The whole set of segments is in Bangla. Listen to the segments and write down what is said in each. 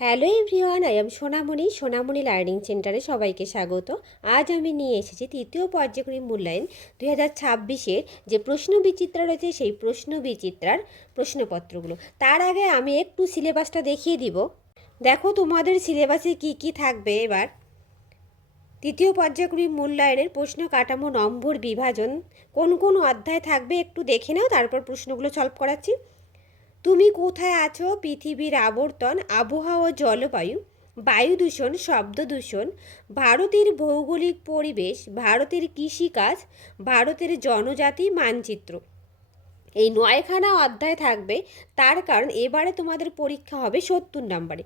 Hello everyone, I am Sonamoni learning সেন্টারে সবাইকে স্বাগত। আজ আমি নিয়ে এসেছি তৃতীয় পর্যায়ক্রমিক মূল্যায়ন 2026-এর যে প্রশ্ন বিচিত্রা রয়েছে সেই প্রশ্ন বিচিত্রার প্রশ্নপত্রগুলো। তার আগে আমি একটু সিলেবাসটা দেখিয়ে দিব। দেখো তোমাদের সিলেবাসে কি কি থাকবে এবার। তৃতীয় পর্যায়ক্রমিক মূল্যায়নের প্রশ্ন কাঠামো, নম্বর বিভাজন, কোন কোন অধ্যায় থাকবে একটু দেখে নাও, তারপর প্রশ্নগুলো সলভ করাচ্ছি। তুমি কোথায় আছো, পৃথিবীর আবর্তন, আবহাওয়া ও জলবায়ু, বায়ু দূষণ, শব্দ দূষণ, ভারতের ভৌগোলিক পরিবেশ, ভারতের কৃষিকাজ, ভারতের জনজাতি মানচিত্র। এই 9খানা অধ্যায় থাকবে। তার কারণ এবারে তোমাদের পরীক্ষা হবে 70 নম্বরে,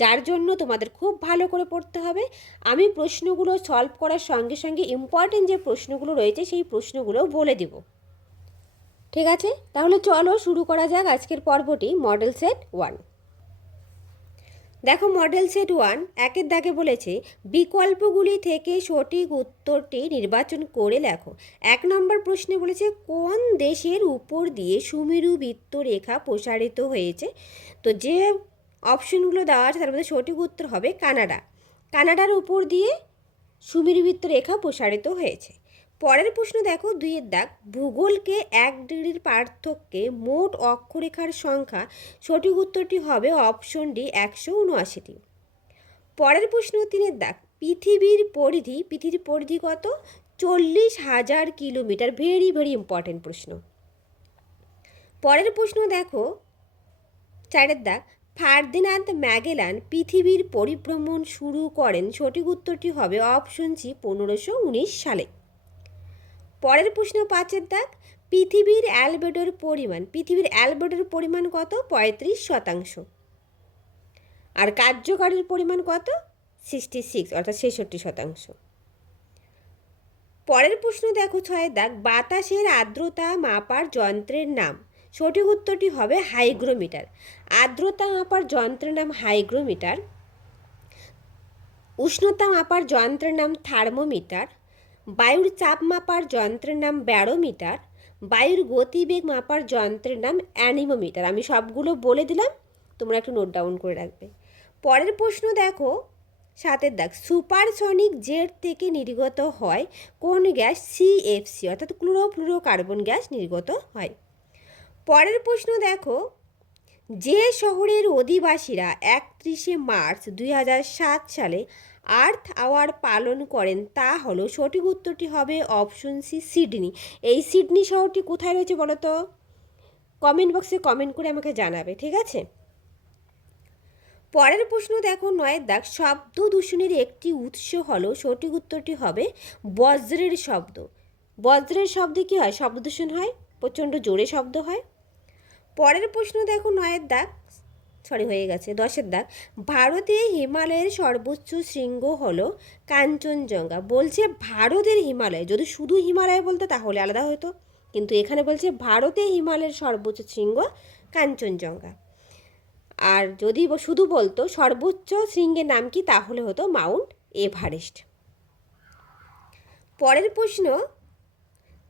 যার জন্য তোমাদের খুব ভালো করে পড়তে হবে। আমি প্রশ্নগুলো সলভ করার সঙ্গে সঙ্গে ইম্পর্টেন্ট যে প্রশ্নগুলো রয়েছে সেই প্রশ্নগুলো বলে দেব। ঠিক আছে, তাহলে চলো শুরু করা যাক আজকের পর্বটি। Model set 1। দেখো মডেল সেট 1 একের দাগে বলেছে বিকল্পগুলি থেকে সঠিক উত্তরটি নির্বাচন করে লেখো। 1 নম্বর প্রশ্নে বলেছে কোন দেশের উপর দিয়ে সুমেরু বৃত্ত রেখা প্রসারিত হয়েছে। তো যে অপশনগুলো দেওয়া আছে তার মধ্যে সঠিক উত্তর হবে কানাডা। কানাডার উপর দিয়ে সুমেরু বৃত্ত রেখা প্রসারিত হয়েছে। পরের প্রশ্ন দেখো 2-এর দাগ, ভূগোলকে 1 ডিগ্রির পার্থক্যে মোট অক্ষরেখার সংখ্যা। সঠিক উত্তরটি হবে অপশন ডি 179টি। পরের প্রশ্ন 3-এর দাগ, পৃথিবীর পরিধি কত? 40,000 কিলোমিটার। ভেরি ভেরি ইম্পর্টেন্ট প্রশ্ন। পরের প্রশ্ন দেখো 4-এর দাগ, ফার্দিনান্দ ম্যাগেলান পৃথিবীর পরিভ্রমণ শুরু করেন। সঠিক উত্তরটি হবে অপশন সি 1519 সালে। পরের প্রশ্ন 5-এর দাগ, পৃথিবীর অ্যালবেডোর পরিমাণ কত? 35%। আর কার্যকারীর পরিমাণ কত? 66 অর্থাৎ 66%। পরের প্রশ্ন দেখো 6-এর দাগ, বাতাসের আর্দ্রতা মাপার যন্ত্রের নাম। সঠিক উত্তরটি হবে হাইগ্রোমিটার। আর্দ্রতা মাপার যন্ত্রের নাম হাইগ্রোমিটার। উষ্ণতা মাপার যন্ত্রের নাম থার্মোমিটার। বায়ুর চাপ মাপার যন্ত্রের নাম ব্যারোমিটার। বায়ুর গতিবেগ মাপার যন্ত্রের নাম অ্যানিমোমিটার। আমি সবগুলো বলে দিলাম, তোমরা একটু নোট ডাউন করে রাখবে। পরের প্রশ্ন দেখো 7-এর দাগ, সুপারসনিক জেট থেকে নির্গত হয় কোন গ্যাস? সিএফসি অর্থাৎ ক্লোরোফ্লুরোকার্বন গ্যাস নির্গত হয়। পরের প্রশ্ন দেখো, যে শহরের অধিবাসীরা 31শে মার্চ 2007 সালে আর্থ আওয়ার পালন করেন তা হলো। সঠিক উত্তরটি হবে অপশন সি সিডনি। এই সিডনি শহরটি কোথায় রয়েছে বলো তো? কমেন্ট বক্সে কমেন্ট করে আমাকে জানাবে, ঠিক আছে? পরের প্রশ্ন দেখো 9-এর দাগ, শব্দ দূষণের একটি উৎস হলো। সঠিক উত্তরটি হবে বজ্রের শব্দ। বজ্রের শব্দে কী হয়? শব্দ দূষণ হয়, প্রচণ্ড জোরে শব্দ হয়। পরের প্রশ্ন দেখো 9-এর দাগ, হয়ে গেছে 10-এর দাগ, ভারতে হিমালয়ের সর্বোচ্চ শৃঙ্গ হলো কাঞ্চনজঙ্ঘা। বলছে ভারতের হিমালয়, যদি শুধু হিমালয় বলতো তাহলে আলাদা হতো, কিন্তু এখানে বলছে ভারতে হিমালয়ের সর্বোচ্চ শৃঙ্গ কাঞ্চনজঙ্ঘা। আর যদি শুধু বলতো সর্বোচ্চ শৃঙ্গের নাম কি, তাহলে হতো মাউন্ট এভারেস্ট। পরের প্রশ্ন,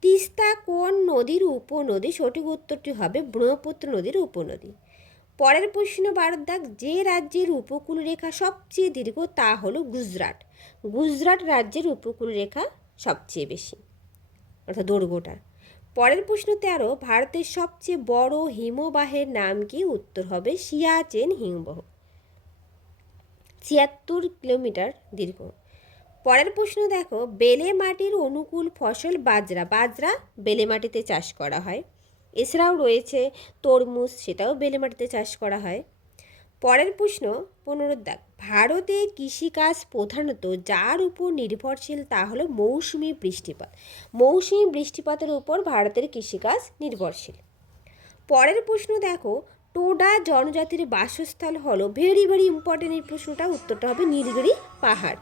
তিস্তা কোন নদীর উপনদী? সঠিক উত্তরটি হবে ব্রহ্মপুত্র নদীর উপনদী। পরের প্রশ্ন 12-এর দাগ, যে রাজ্যের উপকূলরেখা সবচেয়ে দীর্ঘ তা হলো গুজরাট। গুজরাট রাজ্যের উপকূলরেখা সবচেয়ে বেশি অর্থাৎ দৈর্ঘ্যটা। পরের প্রশ্ন 13, ভারতের সবচেয়ে বড় হিমবাহের নাম কি? উত্তর হবে সিয়াচেন হিমবাহ, 76 কিলোমিটার দীর্ঘ। পরের প্রশ্ন দেখো, বেলে মাটির অনুকূল ফসল বাজরা। বাজরা বেলে মাটিতে চাষ করা হয়। এছাড়াও রয়েছে তরমুজ, সেটাও বেলে মাটিতে চাষ করা হয়। পরের প্রশ্ন 15-এর দাগ, ভারতে কৃষিকাজ প্রধানত যার উপর নির্ভরশীল তা হলো মৌসুমি বৃষ্টিপাত। মৌসুমি বৃষ্টিপাতের উপর ভারতের কৃষিকাজ নির্ভরশীল। পরের প্রশ্ন দেখো, টোডা জনজাতির বাসস্থল হলো। ভেরি ভেরি ইম্পর্টেন্ট এই প্রশ্নটা, উত্তরটা হবে নীলগিরি পাহাড়।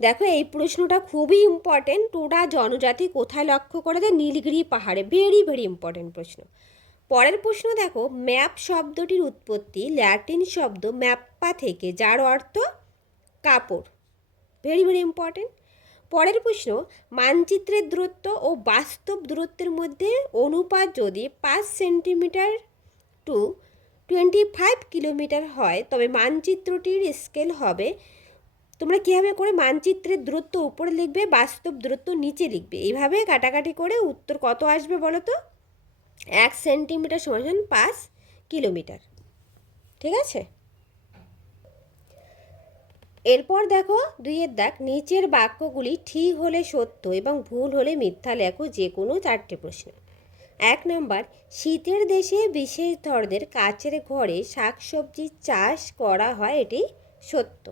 দেখো এই প্রশ্নটা খুবই ইম্পর্টেন্ট। টোডা জনজাতি কোথায় লক্ষ্য করা যায়? নীলগিরি পাহাড়ে। ভেরি ভেরি ইম্পর্টেন্ট প্রশ্ন। পরের প্রশ্ন দেখো, ম্যাপ শব্দটির উৎপত্তি ল্যাটিন শব্দ ম্যাপ্পা থেকে, যার অর্থ কাপড়। Very very important. পরের প্রশ্ন, মানচিত্রের দূরত্ব ও বাস্তব দূরত্বের মধ্যে অনুপাত যদি 5 সেন্টিমিটার টু 25 কিলোমিটার হয়, তবে মানচিত্রটির স্কেল হবে, তোমরা কীভাবে করে মানচিত্রের দূরত্ব উপরে লিখবে, বাস্তব দূরত্ব নিচে লিখবে, এইভাবে কাটাকাটি করে উত্তর কত আসবে বলো তো? 1 সেন্টিমিটার সমান 5 কিলোমিটার। ঠিক আছে, এরপর দেখো 2 দাগ, নিচের বাক্যগুলি ঠিক হলে সত্য এবং ভুল হলে মিথ্যা লেখো যে কোনো 4টে প্রশ্ন। 1 নম্বর, শীতের দেশে বিশেষ ধরনের কাচের ঘরে শাকসবজি চাষ করা হয়, এটি সত্য।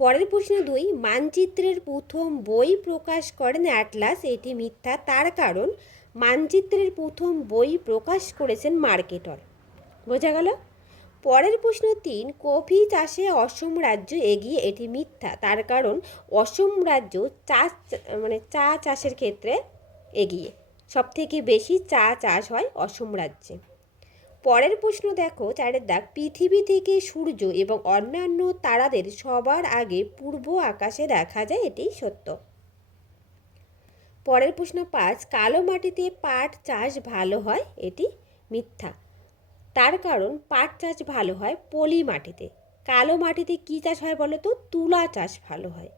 পরের প্রশ্ন 2, মানচিত্রের প্রথম বই প্রকাশ করেন অ্যাটলাস, এটি মিথ্যা, তার কারণ মানচিত্রের প্রথম বই প্রকাশ করেছেন মার্কেটর। বোঝা গেল? পরের প্রশ্ন 3, কফি চাষে অসম রাজ্য এগিয়ে, এটি মিথ্যা, তার কারণ অসম রাজ্য চা চাষের ক্ষেত্রে এগিয়ে, সবথেকে বেশি চা চাষ হয় অসম রাজ্যে। পরের প্রশ্ন দেখো 4 দাগ, পৃথিবী থেকে সূর্য এবং অন্যান্য তারাদের সবার আগে পূর্ব আকাশে দেখা যায়, এটি সত্য। পরের প্রশ্ন 5, কালো মাটিতে পাট চাষ ভালো হয়, এটি মিথ্যা, তার কারণ পাট চাষ ভালো হয় পলি মাটিতে। কালো মাটিতে কী চাষ হয় বলো তো? তুলা চাষ ভালো হয়।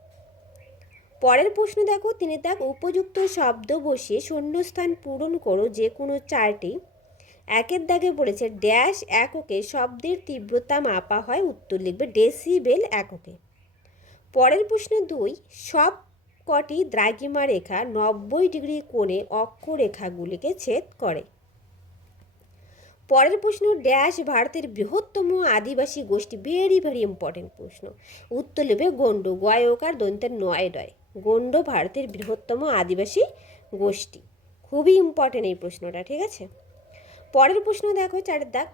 পরের প্রশ্ন দেখো 3 দাগ, উপযুক্ত শব্দ বসিয়ে শূন্যস্থান পূরণ করো যে কোনো 4টি। 1 দাগে বলেছে ড্যাশ এককে শব্দের তীব্রতা মাপা হয়, উত্তর লিখবে ডেসিবেল এককে। পরের প্রশ্ন 2, সব কটি দ্রাঘিমা রেখা 90 ডিগ্রি কোণে অক্ষরেখাগুলিকে ছেদ করে। পরের প্রশ্ন, ড্যাশ ভারতের বৃহত্তম আদিবাসী গোষ্ঠী, ভেরি ভেরি ইম্পর্টেন্ট প্রশ্ন, উত্তর লিখবে গন্ড, গয়কার দন্তের নয় ডয়, গন্ড ভারতের বৃহত্তম আদিবাসী গোষ্ঠী। খুবই ইম্পর্টেন্ট এই প্রশ্নটা, ঠিক আছে। পরের প্রশ্ন দেখো 4 দাগ,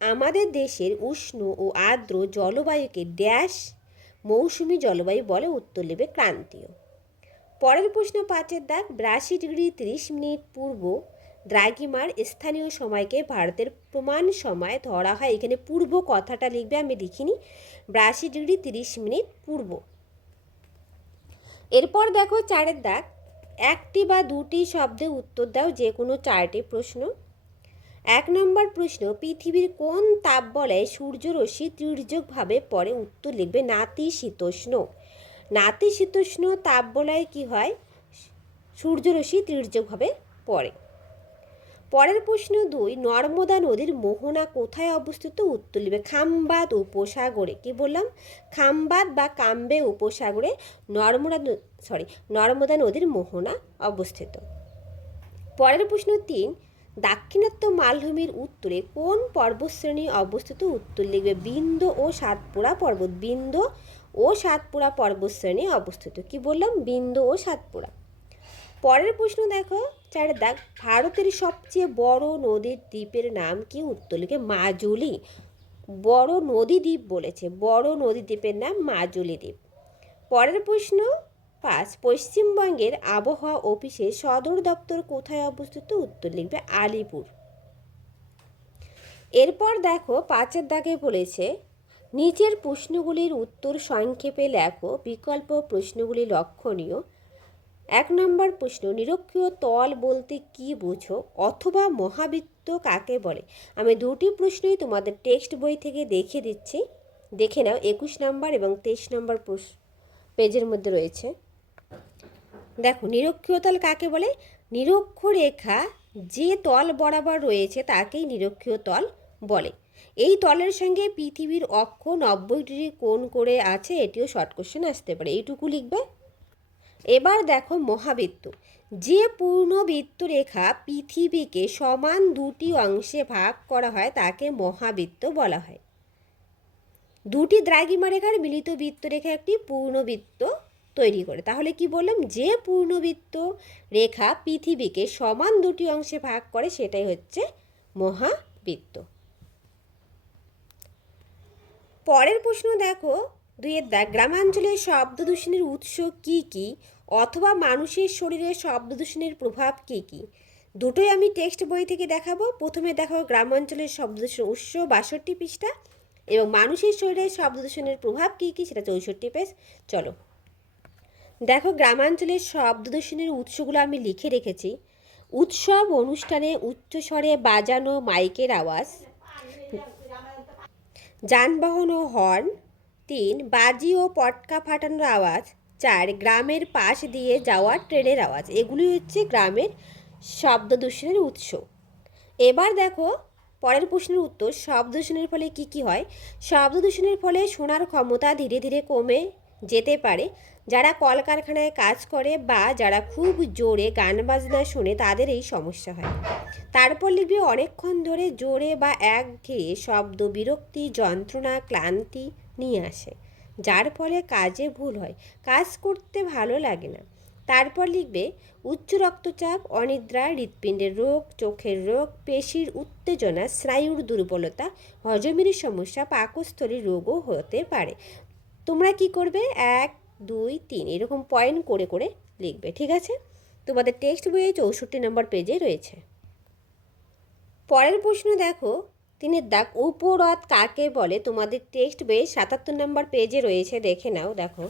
আমাদের দেশের উষ্ণ ও আর্দ্র জলবায়ুকে ড্যাশ মৌসুমী জলবায়ু বলে, উত্তর লিখবে ক্রান্তীয়। পরের প্রশ্ন 5 দাগ, 82°30' পূর্ব দ্রাঘিমার স্থানীয় সময়কে ভারতের প্রমাণ সময় ধরা হয়, এখানে পূর্ব কথাটা লিখবে, আমি লিখিনি, 82°30' পূর্ব। এরপর দেখো 4 দাগ, একটি বা দুটি শব্দে উত্তর দাও যে কোনো 4টি প্রশ্ন। 1 নম্বর প্রশ্ন, পৃথিবীর কোন তাপবলয়ে সূর্যরশ্মি তির্যকভাবে পড়ে, উত্তর লিখবে নাতিশীতোষ্ণ। নাতিশীতোষ্ণ তাপবলয়ে কি হয়? সূর্যরশ্মি তির্যকভাবে পড়ে। পরের প্রশ্ন 2, নর্মদা নদীর মোহনা কোথায় অবস্থিত, উত্তর লিখবে খামবাদ উপসাগরে। কি বললাম? খামবাদ বা কাম্বে উপসাগরে নর্মদা নদীর মোহনা অবস্থিত। পরের প্রশ্ন 3, দাক্ষিণাত্য মালভূমির উত্তরে কোন পর্বতশ্রেণী অবস্থিত, উত্তর লিখবে বিন্ধ্য ও সাতপুরা পর্বত। বিন্ধ্য ও সাতপুরা পর্বতশ্রেণী অবস্থিত। কি বললাম? বিন্ধ্য ও সাতপুরা। পরের প্রশ্ন দেখো 4 দাগ, ভারতের সবচেয়ে বড় নদীর দ্বীপের নাম কি, উত্তর লিখে মাজুলি। বড় নদী দ্বীপ বলেছে, বড় নদী দ্বীপের নাম মাজুলি দ্বীপ। পরের প্রশ্ন 5, পশ্চিমবঙ্গের আবহাওয়া অফিসের সদর দপ্তর কোথায় অবস্থিত, উত্তর লিখবে আলিপুর। এরপর দেখো 5 দাগে বলেছে নিচের প্রশ্নগুলির উত্তর সংক্ষেপে লেখো, বিকল্প প্রশ্নগুলি লক্ষণীয়। 1 নম্বর প্রশ্ন, নিরক্ষীয় তল বলতে কি বোঝো অথবা মহাবৃত্ত কাকে বলে? আমি দুটি প্রশ্নই তোমাদের টেক্সট বই থেকে দেখিয়ে দিচ্ছি, দেখে নাও। 21 নম্বর এবং 23 নম্বর পেজের মধ্যে রয়েছে। দেখো, নিরক্ষীয় তল কাকে বলে? নিরক্ষরেখা যে তল বরাবর রয়েছে তাকেই নিরক্ষীয় তল বলে। এই তলের সঙ্গে পৃথিবীর অক্ষ 90 ডিগ্রি কোণ করে আছে, এটিও শর্ট কোশ্চেন আসতে পারে, এইটুকু লিখবে। এবার দেখো মহাবৃত্ত, যে পূর্ণ বৃত্তরেখা পৃথিবীকে সমান দুটি অংশে ভাগ করা হয় তাকে মহাবৃত্ত বলা হয়। দুটি দ্রাঘিমা রেখার মিলিত বৃত্তরেখা একটি পূর্ণবৃত্ত তৈরি করে। তাহলে কি বললাম? যে পূর্ণবৃত্ত রেখা পৃথিবীকে সমান দুটি অংশে ভাগ করে সেটাই হচ্ছে মহাবৃত্ত। পরের প্রশ্ন দেখো 2 দাগ, গ্রামাঞ্চলে শব্দ দূষণের উৎস কি কি অথবা মানুষের শরীরে শব্দ দূষণের প্রভাব কি কি? দুটোই আমি টেক্সট বই থেকে দেখাবো। প্রথমে দেখাবো গ্রামাঞ্চলের শব্দ দূষণের উৎস 62 পৃষ্ঠা এবং মানুষের শরীরে শব্দ দূষণের প্রভাব কি কি সেটা 64 পেজ। চলো দেখো, গ্রামাঞ্চলের শব্দ দূষণের উৎসগুলো আমি লিখে রেখেছি। উৎসব অনুষ্ঠানে উচ্চস্বরে বাজানো মাইকের আওয়াজ, যানবাহন ও হর্ন। 3 বাজি ও পটকা ফাটানোর আওয়াজ। 4 গ্রামের পাশ দিয়ে যাওয়া ট্রেনের আওয়াজ। এগুলি হচ্ছে গ্রামের শব্দ দূষণের উৎস। এবার দেখো পরের প্রশ্নের উত্তর। শব্দ দূষণের ফলে কি কি হয়? শব্দ দূষণের ফলে শোনার ক্ষমতা ধীরে ধীরে কমে যেতে পারে। যারা কলকারখানায় কাজ করে বা যারা খুব জোরে গান বাজনা শোনে তাদের এই সমস্যা হয়। তারপর লিখবি অনেকক্ষণ ধরে জোরে বা একঘেয়ে শব্দ বিরক্তি, যন্ত্রণা, ক্লান্তি নিয়ে আসে, যার ফলে কাজে ভুল হয়, কাজ করতে ভালো লাগে না। তারপর লিখবে উচ্চ রক্তচাপ, অনিদ্রা, হৃৎপিণ্ডের রোগ, চোখের রোগ, পেশির উত্তেজনা, স্নায়ুর দুর্বলতা, হজমের সমস্যা, পাকস্থলীর রোগও হতে পারে। তোমরা কি করবে? 1, 2, 3 এরকম পয়েন্ট করে করে লিখবে, ঠিক আছে? তোমাদের টেক্সট বইয়ে 64 নম্বর পেজে রয়েছে। পরের প্রশ্ন দেখো 3 দাগ, উপহ্রদ কাকে বলে? তোমাদের টেক্সট বইয়ে 77 নম্বর পেজে রয়েছে, দেখে নাও। দেখো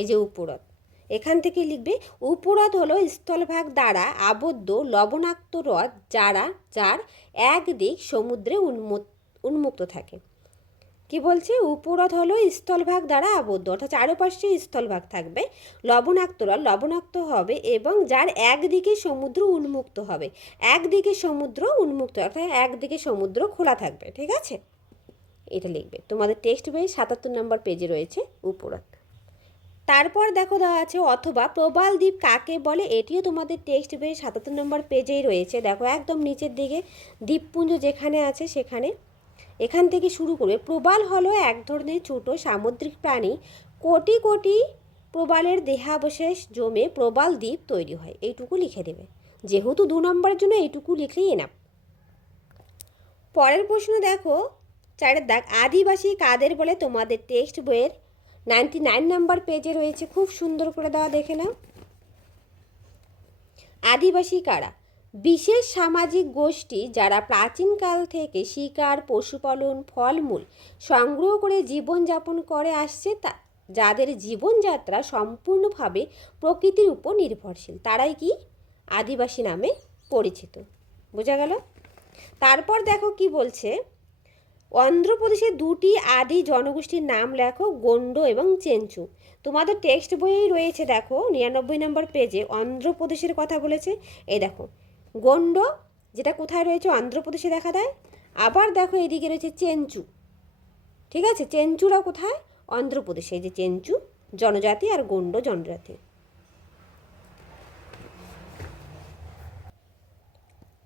এই যে উপহ্রদ, এখান থেকে লিখবে উপহ্রদ হলো স্থলভাগ দ্বারা আবদ্ধ লবণাক্ত হ্রদ যার একদিক সমুদ্রে উন্মুক্ত থাকে। কি বলছে? উপহ্রদ হলো স্থলভাগ দ্বারা আবদ্ধ, অর্থাৎ চারপাশে স্থলভাগ থাকবে, লবণাক্ত হ্রদ লবণাক্ত হবে এবং যার একদিকে সমুদ্র উন্মুক্ত হবে। একদিকে সমুদ্র উন্মুক্ত অর্থাৎ একদিকে সমুদ্র খোলা থাকবে, ঠিক আছে? এটা লিখবে, তোমাদের টেক্সট বই 77 নম্বর পেজে রয়েছে উপহ্রদ। তারপর দেখো দেওয়া আছে অথবা প্রবাল দ্বীপ কাকে বলে? এটিও তোমাদের টেক্সট বই 77 নম্বর পেজেই রয়েছে। দেখো একদম নিচের দিকে দ্বীপপুঞ্জ যেখানে আছে সেখানে, এখান থেকে শুরু করবে। প্রবাল হলো এক ধরনের ছোট সামুদ্রিক প্রাণী, কোটি কোটি প্রবালের দেহাবশেষ জমে প্রবাল দ্বীপ তৈরি হয়। এইটুকু লিখে দেবে, যেহেতু 2 নম্বরের জন্য এইটুকু লিখলেই এনাফ। পরের প্রশ্ন দেখো 4 দাগ, আদিবাসী কাদের বলে? তোমাদের টেক্সট বইয়ের 99 নম্বর পেজে রয়েছে, খুব সুন্দর করে দেওয়া, দেখে নাও। আদিবাসী কারা? বিশেষ সামাজিক গোষ্ঠী যারা প্রাচীনকাল থেকে শিকার, পশুপালন, ফলমূল সংগ্রহ করে জীবনযাপন করে আসছে, যাদের জীবনযাত্রা সম্পূর্ণভাবে প্রকৃতির উপর নির্ভরশীল, তারাই কি আদিবাসী নামে পরিচিত। বোঝা গেল? তারপর দেখো কি বলছে, অন্ধ্রপ্রদেশের 2টি আদি জনগোষ্ঠীর নাম লেখো, গোন্ড এবং চেঞ্চু। তোমাদের টেক্সট বইয়েই রয়েছে, দেখো 99 নম্বর পেজে অন্ধ্রপ্রদেশের কথা বলেছে। এই দেখো গোন্ড, যেটা কোথায় রয়েছে? অন্ধ্রপ্রদেশে দেখা দেয়। আবার দেখো এদিকে রয়েছে চেঞ্চু, ঠিক আছে? চেঞ্চুরা কোথায়? অন্ধ্রপ্রদেশে। এই যে চেঞ্চু জনজাতি আর গোন্ড জনজাতি।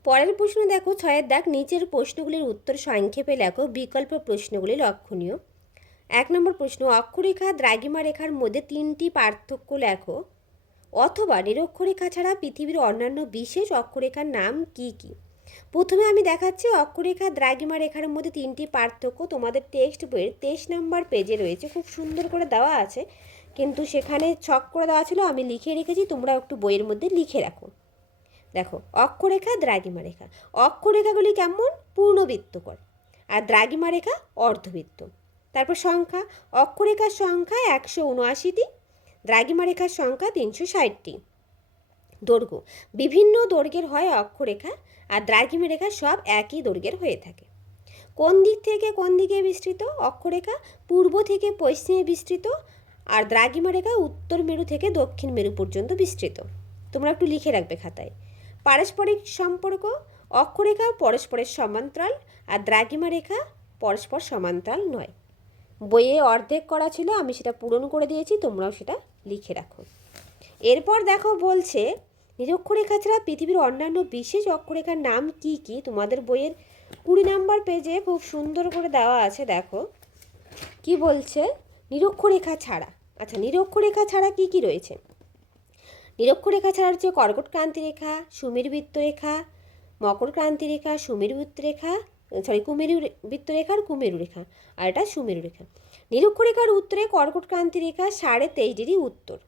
পরের প্রশ্ন দেখো 6 দাগ, নিচের প্রশ্নগুলির উত্তর সংক্ষেপে লেখো, বিকল্প প্রশ্নগুলি লক্ষণীয়। 1 নম্বর প্রশ্ন, অক্ষরেখা দ্রাঘিমা রেখার মধ্যে 3টি পার্থক্য লেখো, অথবা নিরক্ষরেখা ছাড়া পৃথিবীর অন্যান্য বিশেষ অক্ষরেখার নাম কি কি? প্রথমে আমি দেখাচ্ছি অক্ষরেখা দ্রাঘিমা রেখার মধ্যে 3টি পার্থক্য। তোমাদের টেক্সট বইয়ের 23 নম্বর পেজে রয়েছে, খুব সুন্দর করে দেওয়া আছে, কিন্তু সেখানে ছক করে দেওয়া ছিল, আমি লিখে রেখেছি, তোমরা একটু বইয়ের মধ্যে লিখে রাখো। দেখো অক্ষরেখা দ্রাঘিমা রেখা, অক্ষরেখাগুলি কেমন? পূর্ণবৃত্তকর, আর দ্রাঘিমা রেখা অর্ধবৃত্ত। তারপর সংখ্যা, অক্ষরেখার সংখ্যা 179টি, দ্রাঘিমা রেখার সংখ্যা 360টি। দৈর্ঘ্য, বিভিন্ন দৈর্ঘ্যের হয় অক্ষরেখা, আর দ্রাঘিমা রেখা সব একই দৈর্ঘ্যের হয়ে থাকে। কোন দিক থেকে কোন দিকে বিস্তৃত? অক্ষরেখা পূর্ব থেকে পশ্চিমে বিস্তৃত, আর দ্রাঘিমা রেখা উত্তর মেরু থেকে দক্ষিণ মেরু পর্যন্ত বিস্তৃত। তোমরা একটু লিখে রাখবে খাতায়। পারস্পরিক সম্পর্ক, অক্ষরেখা পরস্পরের সমান্তরাল, আর দ্রাঘিমা রেখা পরস্পর সমান্তরাল নয়। বইয়ে অর্ধেক করা ছিল, আমি সেটা পূরণ করে দিয়েছি, তোমরাও সেটা লিখে রাখো। এরপর দেখো বলছে নিরক্ষরেখা ছাড়া পৃথিবীর অন্যান্য বিশেষ অক্ষরেখার নাম কি কি? তোমাদের বইয়ের 20 নম্বর পেজে খুব সুন্দর করে দেওয়া আছে, দেখো কি বলছে নিরক্ষরেখা ছাড়া। আচ্ছা, নিরক্ষরেখা ছাড়া কি কি রয়েছে? নিরক্ষরেখা ছাড়া হচ্ছে কর্কট ক্রান্তি রেখা, সুমেরু বৃত্ত রেখা, মকর ক্রান্তি রেখা, সুমেরু বৃত্ত রেখা, কুমেরু বৃত্ত রেখা আর কুমেরু রেখা, আর এটা সুমেরু রেখা। নিরক্ষরেখার উত্তরে কর্কট ক্রান্তি রেখা 23.5 উত্তর,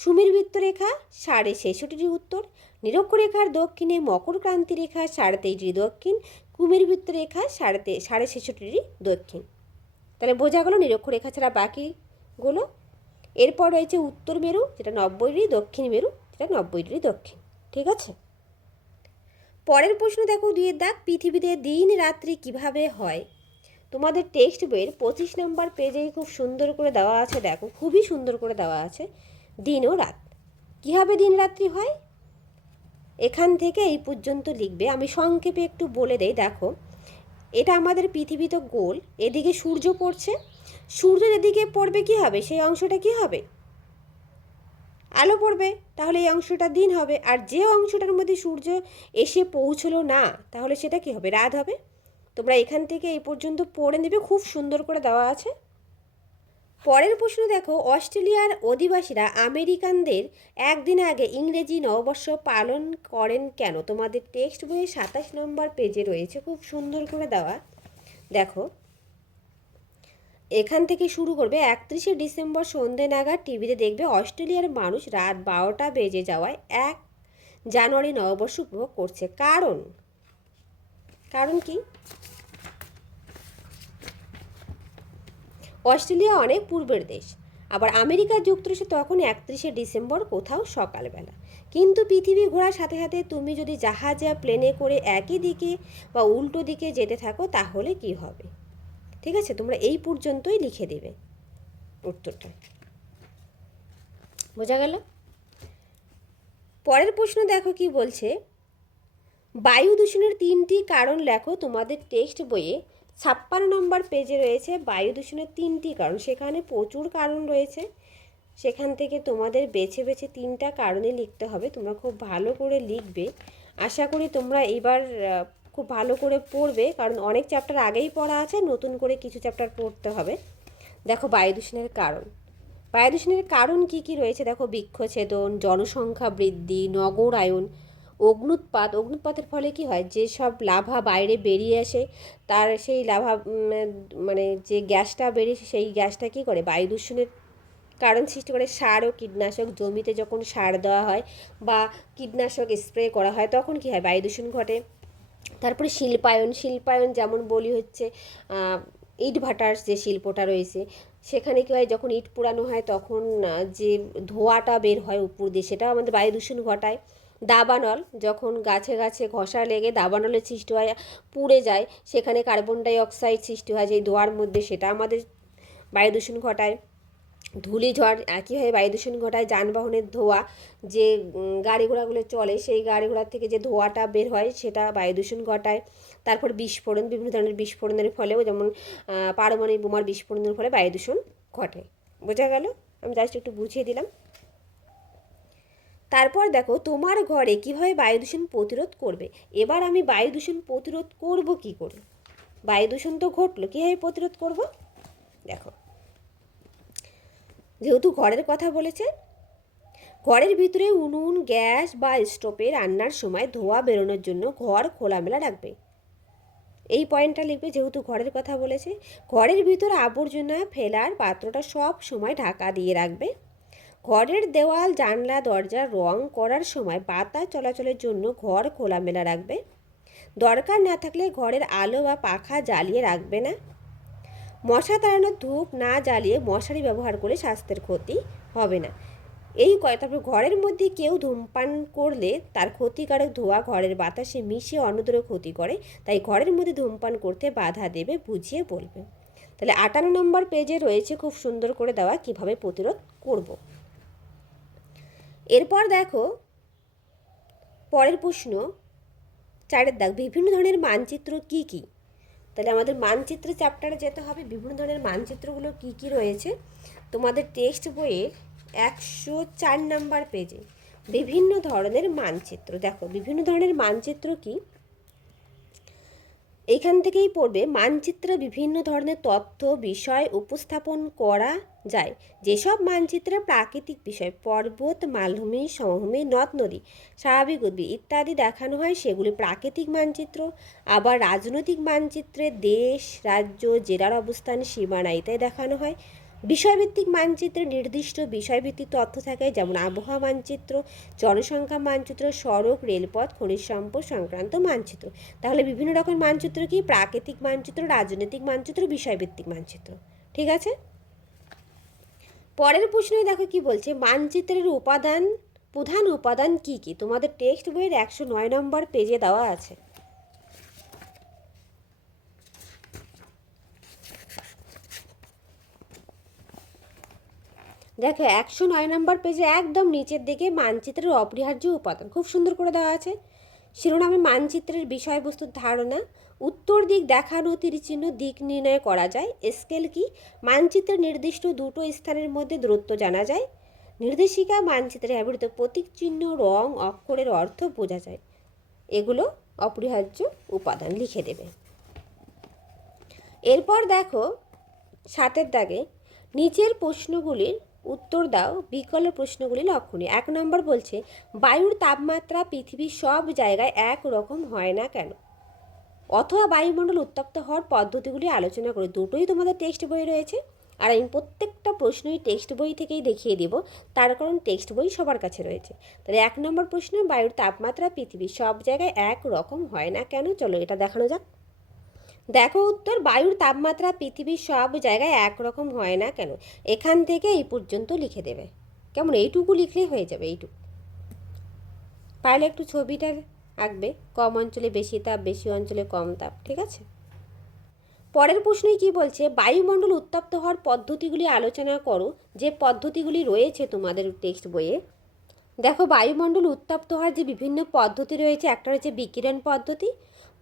সুমেরু বৃত্ত রেখা 66.5 উত্তর, নিরক্ষরেখার দক্ষিণে মকর ক্রান্তি রেখা 23.5 দক্ষিণ, কুমেরু বৃত্ত রেখা 66.5 দক্ষিণ। তাহলে বোঝা গেল নিরক্ষরেখা ছাড়া বাকিগুলো। এরপর রয়েছে উত্তর মেরু, যেটা 90°, দক্ষিণ মেরু, যেটা 90° দক্ষিণ, ঠিক আছে? পরের প্রশ্ন দেখো 2 দাগ, পৃথিবীতে দিন রাত্রি কিভাবে হয়? তোমাদের টেক্সট বইয়ের 25 নম্বর পেজে খুব সুন্দর করে দেওয়া আছে, দেখো খুবই সুন্দর করে দেওয়া আছে দিন ও রাত। কীভাবে দিন রাত্রি হয় এখান থেকে এই পর্যন্ত লিখবে। আমি সংক্ষেপে একটু বলে দেই। দেখো, এটা আমাদের পৃথিবী তো গোল, এদিকে সূর্য পড়ছে, সূর্য যেদিকে পড়বে কি হবে, সেই অংশটা কি হবে, আলো পড়বে, তাহলে এই অংশটা দিন হবে। আর যে অংশটার মধ্যে সূর্য এসে পৌঁছলো না, তাহলে সেটা কি হবে, রাত হবে। তোমরা এখান থেকে এই পর্যন্ত পড়ে নেবে, খুব সুন্দর করে দেওয়া আছে। পরের প্রশ্ন দেখো, অস্ট্রেলিয়ার অধিবাসীরা আমেরিকানদের একদিন আগে ইংরেজি নববর্ষ পালন করেন কেন? তোমাদের টেক্সট বইয়ে 27 নম্বর পেজে রয়েছে, খুব সুন্দর করে দেওয়া। দেখো, এখান থেকে শুরু করবে। 31শে ডিসেম্বর সন্ধে নাগাদ টিভিতে দেখবে অস্ট্রেলিয়ার মানুষ রাত 12টা বেজে যাওয়ায় 1 জানুয়ারি নববর্ষ উপভোগ করছে। কারণ কি? অস্ট্রেলিয়া অনেক পূর্বের দেশ, আবার আমেরিকা যুক্তরাষ্ট্রে তখন 31শে ডিসেম্বর কোথাও সকালবেলা। কিন্তু পৃথিবী ঘোরার সাথে সাথে তুমি যদি জাহাজে প্লেনে করে একই দিকে বা উল্টো দিকে যেতে থাকো, তাহলে কি হবে? ঠিক আছে, তোমরা এই পর্যন্তই লিখে দেবে উত্তরটা। বোঝা গেল? পরের প্রশ্ন দেখো কি বলছে, বায়ু দূষণের 3টি কারণ লেখো। তোমাদের টেক্সট বইয়ে 56 নম্বর পেজে রয়েছে বায়ু দূষণের 3টি কারণ। সেখানে প্রচুর কারণ রয়েছে, সেখান থেকে তোমাদের বেছে বেছে 3টা কারণে লিখতে হবে। তোমরা খুব ভালো করে লিখবে, আশা করি তোমরা এবার খুব ভালো করে পড়বে, কারণ অনেক চ্যাপ্টার আগেই পড়া আছে, নতুন করে কিছু চ্যাপ্টার পড়তে হবে। দেখো, বায়ু দূষণের কারণ। বায়ু দূষণের কারণ কি কি রয়েছে দেখো, বৃক্ষছেদন, জনসংখ্যা বৃদ্ধি, নগরায়ন, অগ্নুৎপাতের ফলে কি হয়, যেসব লাভা বাইরে বেরিয়ে আসে, তার সেই লাভা মানে যে গ্যাসটা বেরিয়ে, সেই গ্যাসটা কী করে, বায়ু দূষণের কারণ সৃষ্টি করে। সার ও কীটনাশক, জমিতে যখন সার দেওয়া হয় বা কীটনাশক স্প্রে করা হয়, তখন কী হয়, বায়ু দূষণ ঘটে। তারপরে শিল্পায়ন যেমন বলি হচ্ছে ইট ভাটার যে শিল্পটা রয়েছে, সেখানে কী হয়, যখন ইট পোড়ানো হয় তখন যে ধোঁয়াটা বের হয় উপর দিয়ে, সেটাও আমাদের বায়ু দূষণ ঘটায়। দাবানল, যখন গাছে গাছে ঘষা লেগে দাবানলের সৃষ্টি হয়, পুড়ে যায়, সেখানে কার্বন ডাই অক্সাইড সৃষ্টি হয় যেই ধোঁয়ার মধ্যে, সেটা আমাদের বায়ু দূষণ ঘটায়। ধূলিঝড় একইভাবে বায়ু দূষণ ঘটায়। যানবাহনের ধোঁয়া, যে গাড়ি ঘোড়াগুলো চলে, সেই গাড়ি ঘোড়ার থেকে যে ধোঁয়াটা বের হয়, সেটা বায়ু দূষণ ঘটায়। তারপর বিস্ফোরণ, বিভিন্ন ধরনের বিস্ফোরণের ফলেও, যেমন পারমাণবিক বোমার বিস্ফোরণের ফলে বায়ু দূষণ ঘটে। বোঝা গেল? আমি জাস্ট একটু বুঝিয়ে দিলাম। তারপর দেখো, তোমার ঘরে কীভাবে বায়ু দূষণ প্রতিরোধ করবে। এবার আমি বায়ু দূষণ প্রতিরোধ করব কি করে? বায়ু দূষণ তো ঘটলো, কীভাবে প্রতিরোধ করব? দেখো, যেহেতু ঘরের কথা বলেছে, ঘরের ভিতরে উনুন, গ্যাস বা স্টোভে রান্নার সময় ধোঁয়া বেরোনোর জন্য ঘর খোলামেলা রাখবে। এই পয়েন্টটা লিখবে, যেহেতু ঘরের কথা বলেছে। ঘরের ভিতর আবর্জনা ফেলার পাত্রটা সব সময় ঢাকা দিয়ে রাখবে। ঘরের দেওয়াল, জানলা, দরজা রং করার সময় বাতাস চলাচলের জন্য ঘর খোলামেলা রাখবে। দরকার না থাকলে ঘরের আলো বা পাখা জ্বালিয়ে রাখবে না। মশা তাড়ানোর ধূপ না জ্বালিয়ে মশারি ব্যবহার করে স্বাস্থ্যের ক্ষতি হবে না। তারপর ঘরের মধ্যে কেউ ধূমপান করলে তার ক্ষতিকারক ধোঁয়া ঘরের বাতাসে মিশে অন্যদেরও ক্ষতি করে, তাই ঘরের মধ্যে ধূমপান করতে বাধা দেবে, বুঝিয়ে বলবে। তাহলে 58 নম্বর পেজে রয়েছে খুব সুন্দর করে দেওয়া কিভাবে প্রতিরোধ করব। এরপর দেখো, পরের প্রশ্ন 4-এর দাগ, বিভিন্ন ধরনের মানচিত্র কি কি? তাহলে আমাদের মানচিত্র চ্যাপ্টারে যেতে হবে। বিভিন্ন ধরনের মানচিত্রগুলো কি কি রয়েছে তোমাদের টেক্সট বইয়ের 104 নম্বর পেজে। বিভিন্ন ধরনের মানচিত্র, দেখো বিভিন্ন ধরনের মানচিত্র কি, এখান থেকেই পড়বে। মানচিত্রে বিভিন্ন ধরনের তথ্য বিষয় উপস্থাপন করা যায়। যেসব মানচিত্রে প্রাকৃতিক বিষয়, পর্বত, মালভূমি, সমভূমি, নদ নদী, স্বাভাবিক উদ্ভিদ ইত্যাদি দেখানো হয়, সেগুলি প্রাকৃতিক মানচিত্র। আবার রাজনৈতিক মানচিত্রে দেশ, রাজ্য, জেলার অবস্থান, সীমানা ইত্যাদি দেখানো হয়। বিষয়ভিত্তিক মানচিত্রে নির্দিষ্ট বিষয়ভিত্তিক তথ্য থাকে, যেমন আবহাওয়া মানচিত্র, জনসংখ্যা মানচিত্র, সড়ক, রেলপথ, খনিজ সম্পদ সংক্রান্ত মানচিত্র। তাহলে বিভিন্ন রকম মানচিত্র কি, প্রাকৃতিক মানচিত্র, রাজনৈতিক মানচিত্র, বিষয়ভিত্তিক মানচিত্র। ঠিক আছে, পরের প্রশ্নে দেখো কি বলছে, মানচিত্রের প্রধান উপাদান কি কি? তোমাদের টেক্সট বইয়ের 109 নম্বর পেজে দেওয়া আছে। দেখো 109 নম্বর পেজে একদম নিচের দিকে মানচিত্রের অপরিহার্য উপাদান খুব সুন্দর করে দেওয়া আছে। শিরোনামে মানচিত্রের বিষয়বস্তুর ধারণা, উত্তর দিক দেখানো তীরচিহ্ন দিক নির্ণয় করা যায়। স্কেল কি? মানচিত্রের নির্দিষ্ট দুটো স্থানের মধ্যে দূরত্ব জানা যায়। নির্দেশিকা, মানচিত্রে ব্যবহৃত প্রতীক চিহ্ন, রং, অক্ষরের অর্থ বোঝা যায়। এগুলো অপরিহার্য উপাদান লিখে দেবে। এরপর দেখো 7 দাগে নিচের প্রশ্নগুলির উত্তর দাও, বিকল্প প্রশ্নগুলি লক্ষণীয়। 1 নম্বর বলছে বায়ুর তাপমাত্রা পৃথিবীর সব জায়গায় এক রকম হয় না কেন? অথবা বায়ুমণ্ডল উত্তপ্ত হওয়ার পদ্ধতিগুলি আলোচনা করে। দুটোই তোমাদের টেক্সট বই রয়েছে, আর আমি প্রত্যেকটা প্রশ্নই টেক্সট বই থেকেই দেখিয়ে দিব, তার কারণ টেক্সট বই সবার কাছে রয়েছে। তাহলে 1 নম্বর প্রশ্ন, বায়ুর তাপমাত্রা পৃথিবীর সব জায়গায় এক রকম হয় না কেন? চলো এটা দেখানো যাক। দেখো উত্তর, বায়ুর তাপমাত্রা পৃথিবীর সব জায়গায় একরকম হয় না কেন? এখান থেকে এই পর্যন্ত লিখে দেবে। কেমন? এইটুকু লিখলেই হয়ে যাবে। এইটুকু পারলে একটু ছবিটা আঁকবে, কম অঞ্চলে বেশি তাপ, বেশি অঞ্চলে কম তাপ, ঠিক আছে? পরের প্রশ্নই কি বলছে, বায়ুমণ্ডল উত্তপ্ত হওয়ার পদ্ধতিগুলি আলোচনা করো। যে পদ্ধতিগুলি রয়েছে তোমাদের টেক্সট বইয়ে, দেখো বায়ুমণ্ডল উত্তপ্ত হওয়ার যে বিভিন্ন পদ্ধতি রয়েছে, একটা রয়েছে বিকিরণ পদ্ধতি,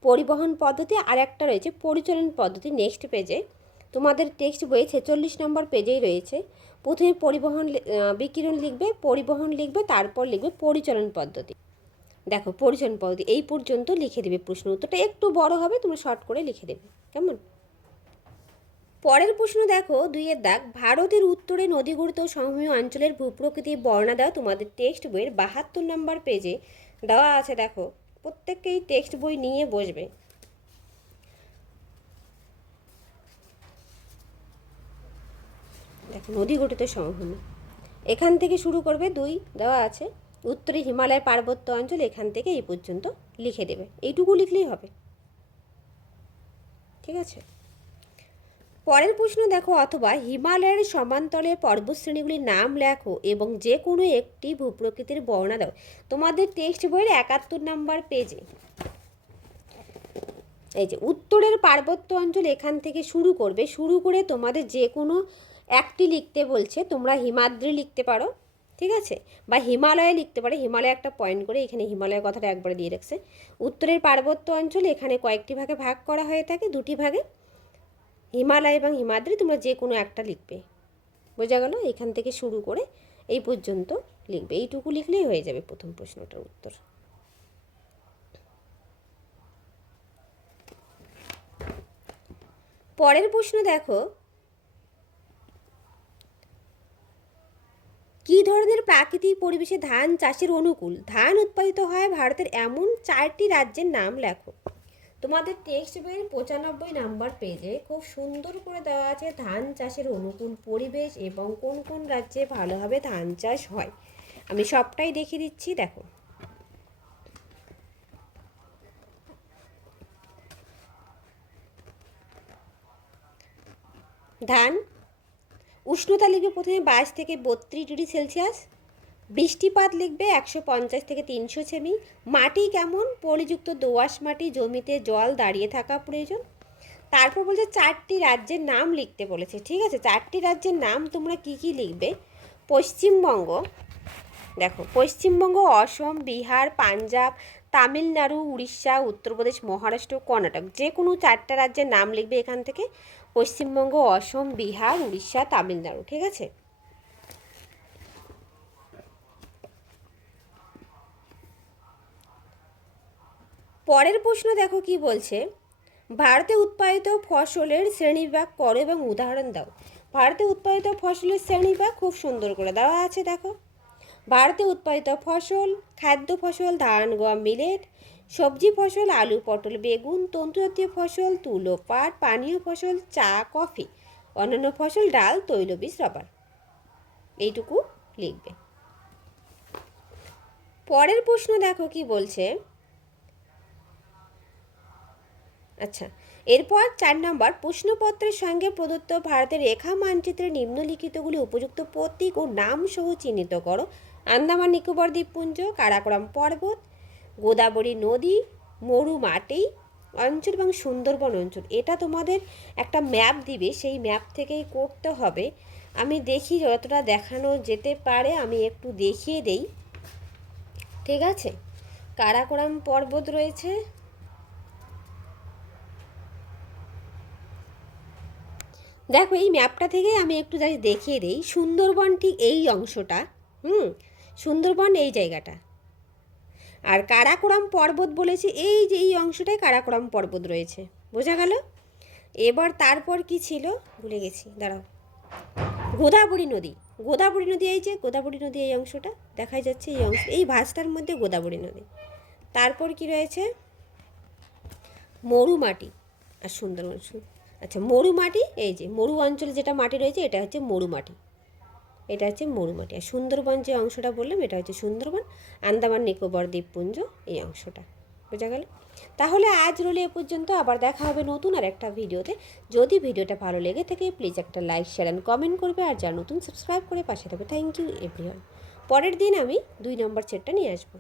পরিবহন পদ্ধতি, আর একটা রয়েছে পরিচলন পদ্ধতি। নেক্সট পেজে তোমাদের টেক্সট বইয়ে 46 নম্বর পেজেই রয়েছে। প্রথমে বিকিরণ লিখবে, পরিবহন লিখবে, তারপর লিখবে পরিচলন পদ্ধতি। দেখো পরিচলন পদ্ধতি এই পর্যন্ত লিখে দেবে। প্রশ্ন উত্তরটা একটু বড় হবে, তুমি শর্ট করে লিখে দেবে। কেমন? পরের প্রশ্ন দেখো 2 দাগ, ভারতের উত্তরে নদীগঠিত সমভূমি অঞ্চলের ভূপ্রকৃতির বর্ণনা দাও। তোমাদের টেক্সট বইয়ের 72 নম্বর পেজে দেওয়া আছে। দেখো প্রত্যেককেই টেক্সট বই নিয়ে বসবে। দেখো নদীগঠিত সমভূমি এখান থেকে শুরু করবে, 2 দেওয়া আছে। উত্তরে হিমালয়ের পার্বত্য অঞ্চল, এখান থেকে এই পর্যন্ত লিখে দেবে। এইটুকু লিখলেই হবে, ঠিক আছে? পরের প্রশ্ন দেখো, অথবা হিমালয়ের সমান্তরালে পর্বতশ্রেণীগুলির নাম লেখো এবং যে কোনো একটি ভূপ্রকৃতির বর্ণনা দাও। তোমাদের টেক্সট বইয়ের 71 নম্বর পেজে এই যে উত্তরের পার্বত্য অঞ্চল এখান থেকে শুরু করবে। শুরু করে তোমাদের যে কোনো একটি লিখতে বলছে। তোমরা হিমাদ্রি লিখতে পারো, ঠিক আছে, বা হিমালয়ে লিখতে পারো। হিমালয় একটা পয়েন্ট করে এখানে হিমালয়ের কথাটা একবারে দিয়ে রাখছে। উত্তরের পার্বত্য অঞ্চল এখানে কয়েকটি ভাগে ভাগ করা হয়ে থাকে, 2টি ভাগে, হিমালয় এবং হিমাদ্রি। তোমরা যে কোনো একটা লিখবে, বোঝা গেল? এখান থেকে শুরু করে এই পর্যন্ত লিখবে। এইটুকু লিখলেই হয়ে যাবে প্রথম প্রশ্নটার উত্তর। পরের প্রশ্ন দেখো, কী ধরনের প্রাকৃতিক পরিবেশে ধান চাষের অনুকূল? ধান উৎপাদিত হয় ভারতের এমন 4টি রাজ্যের নাম লেখো। তোমাদের টেক্সট বইয়ের 95 নম্বর পেজে খুব সুন্দর করে দেওয়া আছে ধান চাষের অনুকূল পরিবেশ এবং কোন কোন রাজ্যে ভালোভাবে ধান চাষ হয়। আমি সবটাই দেখিয়ে দিচ্ছি, দেখো। ধান উষ্ণতা লিখবে প্রথমে 22 থেকে 32 ডিগ্রি সেলসিয়াস। বৃষ্টিপাত লিখবে 150 থেকে 300 সেমি। মাটি কেমন? পলিযুক্ত দোআঁশ মাটি, জমিতে জল দাঁড়িয়ে থাকা প্রয়োজন। তারপর বলছে 4টি রাজ্যের নাম লিখতে বলেছে, ঠিক আছে? 4টি রাজ্যের নাম তোমরা কি কি লিখবে? পশ্চিমবঙ্গ, দেখো পশ্চিমবঙ্গ, অসম, বিহার, পাঞ্জাব, তামিলনাড়ু, উড়িষ্যা, উত্তরপ্রদেশ, মহারাষ্ট্র, কর্ণাটক। যে কোনো 4টা রাজ্যের নাম লিখবে এখান থেকে, পশ্চিমবঙ্গ, অসম, বিহার, উড়িষ্যা, তামিলনাড়ু, ঠিক আছে? পরের প্রশ্ন দেখো কি বলছে, ভারতে উৎপাদিত ফসলের শ্রেণীবিভাগ করো এবং উদাহরণ দাও। ভারতে উৎপাদিত ফসলের শ্রেণীবিভাগ খুব সুন্দর করে দেওয়া আছে। দেখো ভারতে উৎপাদিত ফসল, খাদ্য ফসল ধান, গম, মিলেট, সবজি ফসল আলু, পটল, বেগুন, তন্তুজাতীয় ফসল তুলো, পাট, পানীয় ফসল চা, কফি, অন্যান্য ফসল ডাল, তৈলবীজ, রবার। এইটুকু লিখবে। পরের প্রশ্ন দেখো কি বলছে, আচ্ছা এরপর 4 নম্বর, প্রশ্নপত্রের সঙ্গে প্রদত্ত ভারতের রেখা মানচিত্রে নিম্নলিখিতগুলি উপযুক্ত প্রতীক ও নাম সহ চিহ্নিত করো। আন্দামান নিকোবর দ্বীপপুঞ্জ, কারাকোরাম পর্বত, গোদাবরী নদী, মরু মাটি অঞ্চল এবং সুন্দরবন অঞ্চল। এটা তোমাদের একটা ম্যাপ দিবে, সেই ম্যাপ থেকেই করতে হবে। আমি দেখি যতটা দেখানো যেতে পারে আমি একটু দেখিয়ে দেই, ঠিক আছে। কারাকোরাম পর্বত রয়েছে, দেখো এই ম্যাপটা থেকে আমি একটু জাস্ট দেখিয়ে দিই। সুন্দরবন ঠিক এই অংশটা, সুন্দরবন এই জায়গাটা, আর কারাকোরাম পর্বত বলেছে এই যে এই অংশটায় কারাকোরাম পর্বত রয়েছে, বোঝা গেল। এবার তারপর কি ছিল ভুলে গেছি, দাঁড়াও। গোদাবরী নদী, গোদাবরী নদী, এই যে গোদাবরী নদী এই অংশটা দেখাই যাচ্ছে, এই অংশ এই ভাঁজটার মধ্যে গোদাবরী নদী। তারপর কি রয়েছে, মরুমাটি আর সুন্দরবন। আচ্ছা মরুমাটি, এই যে মরু অঞ্চলে যেটা মাটি রয়েছে এটা হচ্ছে মরুমাটি, এটা হচ্ছে মরুমাটি। আর সুন্দরবন যে অংশটা বললাম এটা হচ্ছে সুন্দরবন, আন্দামান নিকোবর দ্বীপপুঞ্জ এই অংশটা, বোঝা গেল। তাহলে আজ রইল এ পর্যন্ত, আবার দেখা হবে নতুন আর একটা ভিডিওতে। যদি ভিডিওটা ভালো লেগে থাকে প্লিজ একটা লাইক শেয়ার অ্যান্ড কমেন্ট করবে, আর যারা নতুন সাবস্ক্রাইব করে পাশে থাকবে। Thank you everyone. পরের দিন আমি 2 নম্বর সেটটা নিয়ে আসবো।